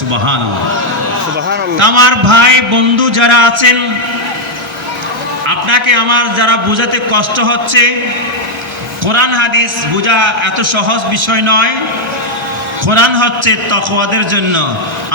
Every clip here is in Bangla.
সুবহানাল্লাহ সুবহানাল্লাহ। আমার ভাই বন্ধু যারা আছেন, আপনাকে আমার যারা বোঝাতে কষ্ট হচ্ছে, কোরআন হাদিস বোঝা এত সহজ বিষয় নয়। কোরআন হচ্ছে তাকওয়াদের জন্য।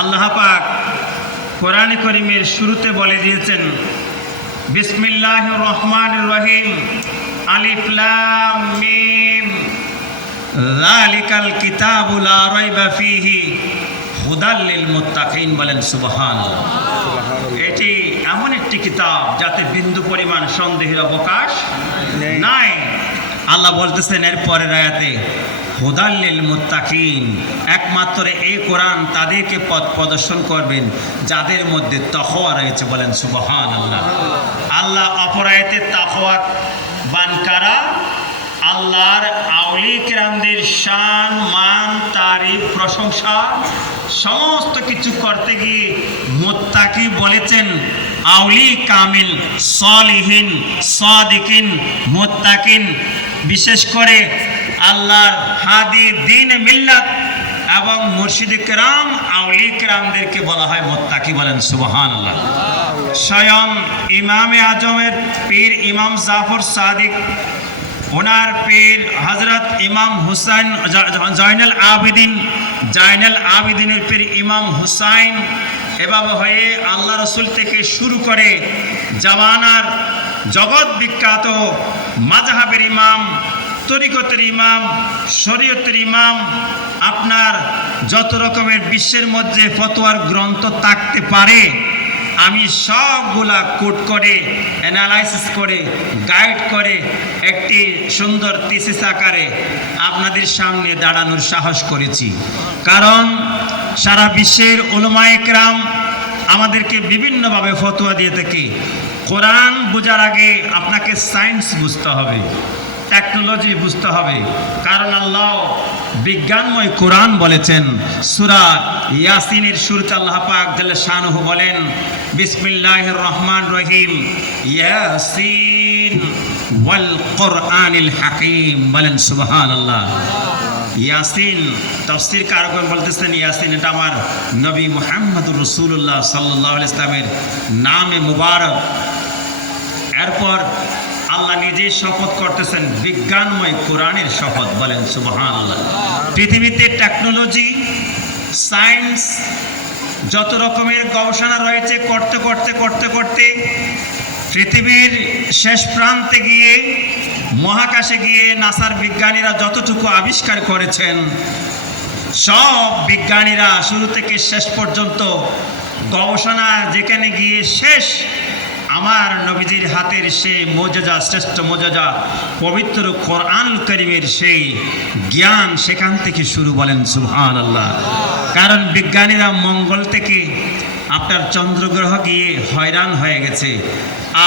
আল্লাহ পাক কোরআনে কারীমের শুরুতে বলে দিয়েছেন, বিসমিল্লাহির রহমানির রহিম, আলিফ লাম মিম, যালিকাল কিতাবু লা রাইবা ফীহি হুদাল লিল মুত্তাকিন। বলেন সুবহানাল্লাহ। এটি এমন একটি কিতাব যাতে বিন্দু পরিমাণ সন্দেহের অবকাশ নাই। আল্লাহ বলতেছেন এর পরের আয়াতে, হুদাল লিল মুত্তাকিন, একমাত্র এই কোরআন তাদেরকে পথ প্রদর্শন করবেন যাদের মধ্যে তাকওয়া রয়েছে। বলেন সুবহানাল্লাহ। আল্লাহ অপর আয়াতে তাকওয়া বান কারা, আল্লাহর আউলিয়া কেরামদের শান, মান, তারিফ, প্রশংসা সমস্ত কিছু করতে গিয়ে মুত্তাকি বলেছেন আউলি কামিল, সলিহিন, সাদিকিন, মুত্তাকিন। বিশেষ করে আল্লাহর হাদি দ্বীন মিল্লাত এবং মুর্শিদ কেরাম, আউলিয়া কেরামদেরকে বলা হয় মুত্তাকি। বলেন সুবহানাল্লাহ। স্বয়ং ইমামে আজমের পীর ইমাম জাফর সাদিক, ওনার পীর হজরত ইমাম হুসাইন জয়নুল আবিদিনের পীর ইমাম হুসাইন, এভাবে হয়ে আল্লাহ রসুল থেকে শুরু করে জামানার জগৎ বিখ্যাত মাযহাবের ইমাম, তরিকতের ইমাম, শরীয়তের ইমাম, আপনার যত রকমের বিশ্বের মধ্যে ফতোয়ার গ্রন্থ থাকতে পারে, আমি সবগুলা কোট করে, অ্যানালাইসিস করে, গাইড করে একটি সুন্দর থিসিস আকারে আপনাদের সামনে দাঁড়ানোর সাহস করেছি। কারণ সারা বিশ্বের উলামায়ে কেরাম আমাদেরকে বিভিন্নভাবে ফতোয়া দিয়ে থাকে। কোরআন বোঝার আগে আপনাকে সায়েন্স বুঝতে হবে, টেকনোলজি বুঝতে হবে। কারণ আল্লাহ বিজ্ঞানময় কোরআন বলেছেন। সূরা ইয়াসিনের শুরুতে আল্লাহ পাক জাল্লা শানুহু বলেন, বিসমিল্লাহির রহমানির রহিম, ইয়াসিন ওয়াল কুরআনিল হাকিম। বলেন সুবহানাল্লাহ। ইয়াসিন তাফসীর কারকগণ বলতেছেন, ইয়াসিন এটা আমার নবী মুহাম্মদুর রাসূলুল্লাহ সাল্লাল্লাহু আলাইহি ওয়াসাল্লামের নামে মুবারক। এরপর আল্লাহ নিজে শপথ করতেছেন বিজ্ঞানময় কোরআনের শপথ। বলেন সুবহানাল্লাহ। পৃথিবীতে টেকনোলজি, সায়েন্স, যত রকমের গবেষণা রয়েছে করতে করতে করতে করতে পৃথিবীর শেষ প্রান্তে গিয়ে, মহাকাশে গিয়ে নাসার বিজ্ঞানীরা যতটুকু আবিষ্কার করেছেন, সব বিজ্ঞানীরা শুরু থেকে শেষ পর্যন্ত গবেষণা যেখানে গিয়ে শেষ, আমার নবীজির হাতের সেই মুজিজা, শ্রেষ্ঠ মুজিজা পবিত্র কোরআনুল কারীমের সেই জ্ঞান সেখান থেকে শুরু। বলেন সুবহানাল্লাহ। কারণ বিজ্ঞানীরা মঙ্গল থেকে আপনার চন্দ্রগ্রহ গিয়ে হয়রান হয়ে গেছে,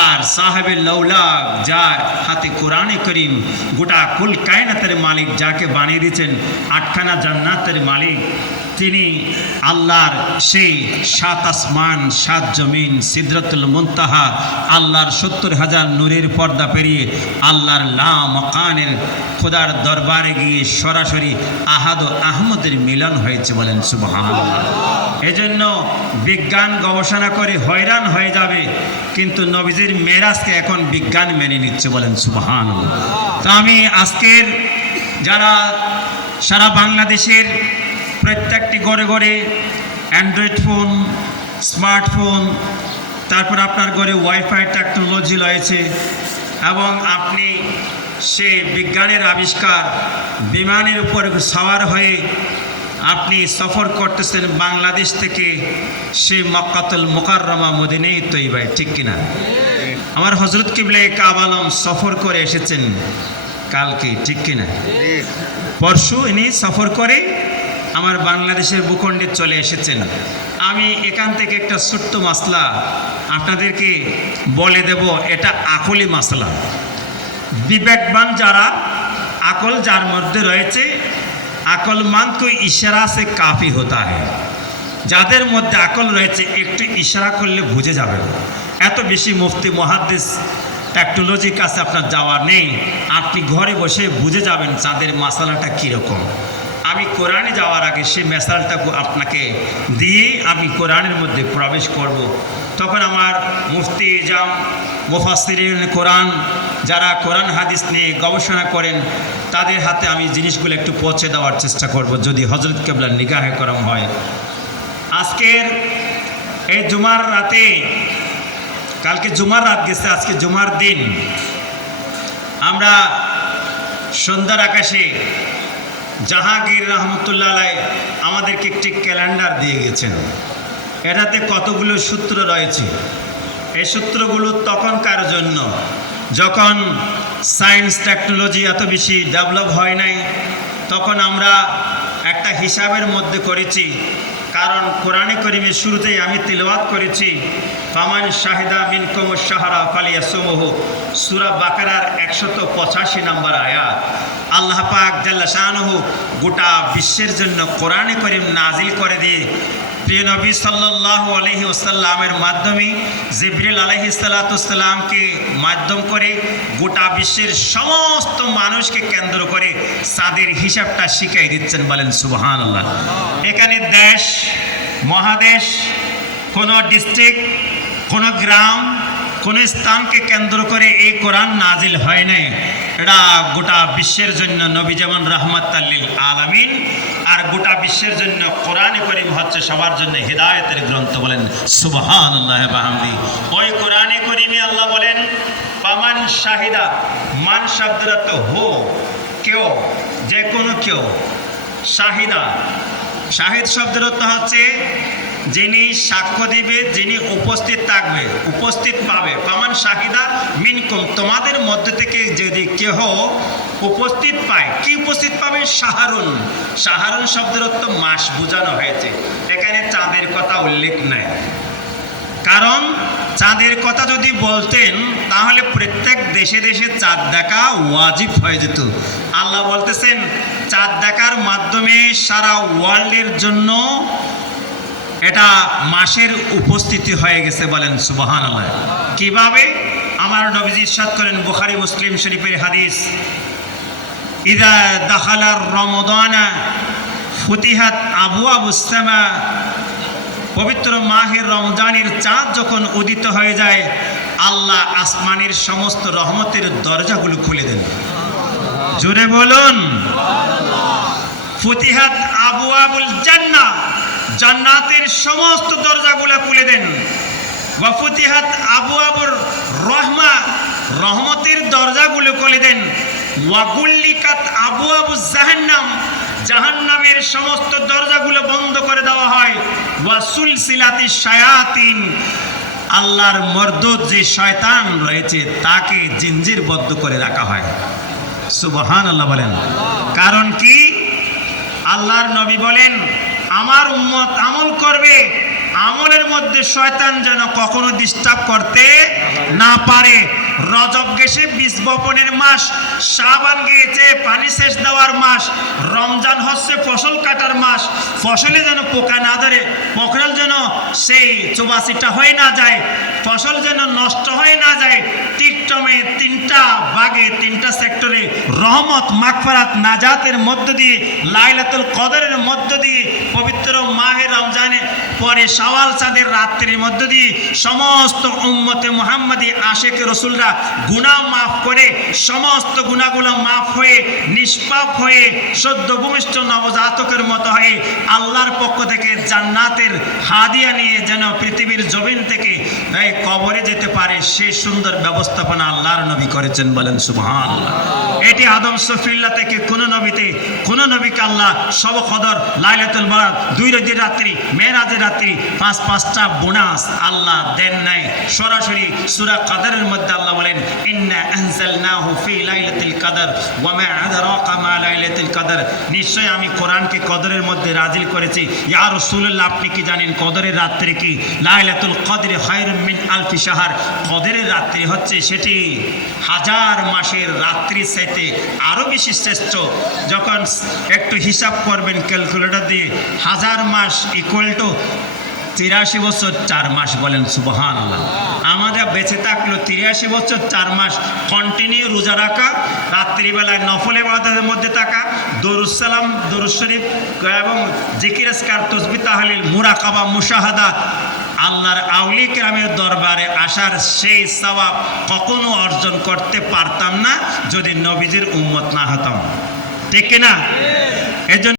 আর সাহেবে লৌলা যার হাতে কোরআনে কারীম, গোটা কুল কায়নাতের মালিক, যাকে বানিয়ে দিয়েছেন আটখানা জান্নাতের মালিক, তিনি আল্লাহর সেই 7 আসমান 7 জমিন, সিদরাতুল মুনতাহা, আল্লাহর 70,000 নূরের পর্দা পেরিয়ে আল্লাহর লা মাকানের খোদার দরবারে গিয়ে সরাসরি আহাদ ও আহমদের মিলন হয়েছে। বলেন সুবহানাল্লাহ। এজন্য বিজ্ঞান গবেষণা করে হয়রান হয়ে যাবে, কিন্তু নবীজির মেরাজকে এখন বিজ্ঞান মেনে নিচ্ছে। বলেন সুবহানাল্লাহ। তো আমি আজকের যারা সারা বাংলাদেশের প্রত্যেকটি ঘরে ঘরে অ্যান্ড্রয়েড ফোন, স্মার্টফোন, তারপর আপনার ঘরে ওয়াইফাই টেকনোলজি রয়েছে, এবং আপনি সে বিজ্ঞানের আবিষ্কার বিমানের উপর সওয়ার হয়ে আপনি সফর করতেছেন বাংলাদেশ থেকে সে মক্কাতুল মুকাররমা, মদিনায়ে তৈয়বায়। ঠিক কিনা? আমার হযরত কিবলা কাবা আলম সফর করে এসেছেন কালকে। ঠিক কিনা? পরশু ইনি সফর করে আমার বাংলাদেশের ভূখণ্ডে চলে এসেছেন। আমি এখান থেকে একটা ছোট্ট মাসলা আপনাদেরকে বলে দেব। এটা আকলি মাসলা। বিবেকবান যারা, আকল যার মধ্যে রয়েছে, আকলমান কো ইশারা সে কাফি হতা হ্যায়। যাদের মধ্যে আকল রয়েছে একটু ইশারা করলে বুঝে যাবে। এত বেশি মুফতি মুহাদ্দিস টেকনোলজির কাছে আপনার যাওয়ার নেই, আপনি ঘরে বসে বুঝে যাবেন চাঁদের মাসালাটা কীরকম। আমি কোরআনে যাওয়ার আগে সেই মেসালটা আপনাকে দিয়ে আমি কোরআনের মধ্যে প্রবেশ করব। তখন আমার মুফতি ইজাম মুফাসসিরিন কোরআন যারা কোরআন হাদিস নিয়ে গবেষণা করেন তাদের হাতে আমি জিনিসগুলো একটু পৌঁছে দেওয়ার চেষ্টা করব, যদি হযরত কিবলার নিগাহে করম হয়। আজকের এই জুমার রাতে, কালকে জুমার রাত গেছে, আজকে জুমার দিন, আমরা সন্ধ্যার আকাশে জাহাঙ্গীর রহমতুল্লাহ আলাইহি আমাদেরকে একটি ক্যালেন্ডার দিয়ে গেছেন। এটাতে কতগুলো সূত্র রয়েছে। এই সূত্রগুলো তখনকার জন্য যখন সায়েন্স টেকনোলজি এত বেশি ডেভেলপ হয় নাই, তখন আমরা একটা হিসাবের মধ্যে করেছি। কারণ কোরআনে করিমের শুরুতেই আমি তিলাওয়াত করেছি, ফামান শাহিদা মিনকুম শাহরা ফালিয়াসুমহু, সূরা বাকারার 185 নম্বর আয়াত। আল্লাহ পাক জাল্লা শানুহু গোটা বিশ্বের জন্য কোরআনে করিম নাজিল করে দিয়ে প্রিয় নবী সাল্লাল্লাহু আলাইহি ওয়াসাল্লামের মাধ্যমে জিবরিল আলাইহিস সালাতুসসালামকে মাধ্যম করে গোটা বিশ্বের সমস্ত মানুষকে কেন্দ্র করে চাঁদের হিসাবটা শিখিয়ে দিচ্ছেন। বলেন সুবহানাল্লাহ। এখানে দেশ, মহাদেশ, কোনো ডিস্ট্রিক্ট, কোনো গ্রাম, কোনো স্থানকে কেন্দ্র করে এই কোরআন নাজিল হয় নাই। এটা গোটা বিশ্বের জন্য নবী যেমন রাহমাতাল লিল আলামিন, আর গোটা বিশ্বের জন্য কোরআনে করিম হচ্ছে সবার জন্য হিদায়াতের গ্রন্থ। বলেন সুবহানাল্লাহ ওয়া বিহামদি। ওই কোরআনে করিমে আল্লাহ বলেন পামান শাহিদা, মান শব্দের অর্থ হো, কেউ, যে কোনো কেউ। শাহিদা, শাহিদ শব্দের অর্থ হচ্ছে যিনি সাক্ষ্য দিবে, যিনি উপস্থিত থাকবে, উপস্থিত পাবে। পামান শাহিদা মিনকুম, তোমাদের মধ্যে থেকে যদি কেহ উপস্থিত পায়, কি উপস্থিত পাবে? শাহরুন, শাহরুন শব্দের অর্থ মাস বোঝানো হয়েছে। এখানে চাঁদের কথা উল্লেখ নাই, কারণ চাঁদের কথা যদি বলতেন তাহলে প্রত্যেক দেশে দেশে চাঁদ দেখা ওয়াজিব হয়ে যেত। আল্লাহ বলতেছেন চাঁদ দেখার মাধ্যমে সারা ওয়ার্ল্ডের জন্য এটা মাসের উপস্থিতি হয়ে গেছে। বলেন সুবহানাল্লাহ। কিভাবে? আমার নবীজি ইরশাদ করেন, বুখারী মুসলিম শরীফের হাদিস, ইযা দাখালা রমাদানা ফুতিহাত আবওয়াবুস সামা, পবিত্র মাহে রমজানের চাঁদ যখন উদিত হয়ে যায় আল্লাহ আসমানের সমস্ত রহমতের দরজাগুলো খুলে দেন। জোরে বলুন ফুতিহাত আবওয়াবুল জান্নাহ, জান্নাতের সমস্ত দরজাগুলো খুলে দেন। ওয়া ফুতিহাত আবওয়াবুর রহমা, রহমতের দরজাগুলো খুলে দেন। ওয়া গুল্লিকাত আবওয়াবুজ জাহান্নাম, জাহান্নামের সমস্ত দরজাগুলো বন্ধ করে দেওয়া হয়। ওয়া সুলসিলাতিশ শায়াতিন, আল্লাহর মরদুদ যে শয়তান রয়েছে তাকে জিঞ্জিরবদ্ধ করে রাখা হয়। সুবহানাল্লাহ বলেন। কারণ কি? আল্লাহর নবী বলেন আমার উম্মত আমল করবে, আমলের মধ্যে শয়তান যেন কখনো ডিস্টার্ব করতে না পারে। রজব গেছে বীজ বপনের মাস, শাবান গিয়েছে পানি সেচ দেওয়ার মাস, রমজান হচ্ছে ফসল কাটার মাস। ফসলে যেন পোকা না ধরে, ফসল যেন সেই চুবাচিটা হয়ে না যায়, ফসল যেন নষ্ট হয়ে না যায়। টিকটমে তিনটা ভাগে, তিনটা সেক্টরে রহমত, মাগফিরাত, নাজাতের মধ্য দিয়ে, লাইলাতুল কদরের মধ্য দিয়ে, পবিত্র মাহে রমজানে পরে শাওয়াল চাঁদের রাত্রির মধ্য দিয়ে সমস্ত উম্মতে মুহাম্মাদি আশিক রাসূলরা গুনাহ মাফ করে, সমস্ত গুনাহগুলো মাফ হয়ে নিষ্পাপ হয়ে সদ্য ভূমিষ্ঠ নবজাতকের মতো হয়ে আল্লাহর পক্ষ থেকে জান্নাতের হাদিয়া নিয়ে যেন পৃথিবীর জমিন থেকে এই কবরে যেতে পারে, সে সুন্দর ব্যবস্থাপনা আল্লাহর নবী করেছেন। বলেন সুবহানাল্লাহ। এটি আদম সফিউল্লাহ থেকে কোন নবীকে আল্লাহ সব কদর, লাইলাতুল বারাত, 2 রোজের রাত্রি, মেরাজের রাত্রি, 5-5টা বোনাস আল্লাহ দেন নাই। সরাসরি সূরা কদরের মধ্যে আল্লাহ বলেন ইন্না আনজালনাহু ফি লাইলাতুল কদর ওয়া মা আদরাকা মা লাইলাতুল কদর, নিশ্চয় আমি কোরআনকে কদরের মধ্যে নাজিল করেছি। ইয়া রাসূলুল্লাহ, আপনি কি জানেন কদরের রাত্রি কি? লাইলাতুল কদরে খায়রুম মিন আলফি শাহর, কদরের রাত্রি হচ্ছে সেটি 1000 মাসের রাত্রির চাইতে আরো বেশি শ্রেষ্ঠ। যখন একটু হিসাব করবেন ক্যালকুলেটর দিয়ে, 1000 মাস ইকুয়াল টু 83 বছর 4 মাস, বলেন সুবহানাল্লাহ। আমাদের বেঁচে থাকলো 83 বছর 4 মাস কন্টিনিউ রোজা রাখা, রাত্রিবেলায় নফল ইবাদতের মধ্যে থাকা, দরুদ সালাম, দরুদ শরীফ এবং জিকির আজকার, তাসবিহ তাহলিল, মুরাকাবা, মুশাহাদাত, আল্লাহর আউলিয়া কেরামের দরবারে আসার সেই সওয়াব কখনো অর্জন করতে পারতাম না যদি নবীজির উম্মত না হতাম। ঠিক কিনা? এজন্য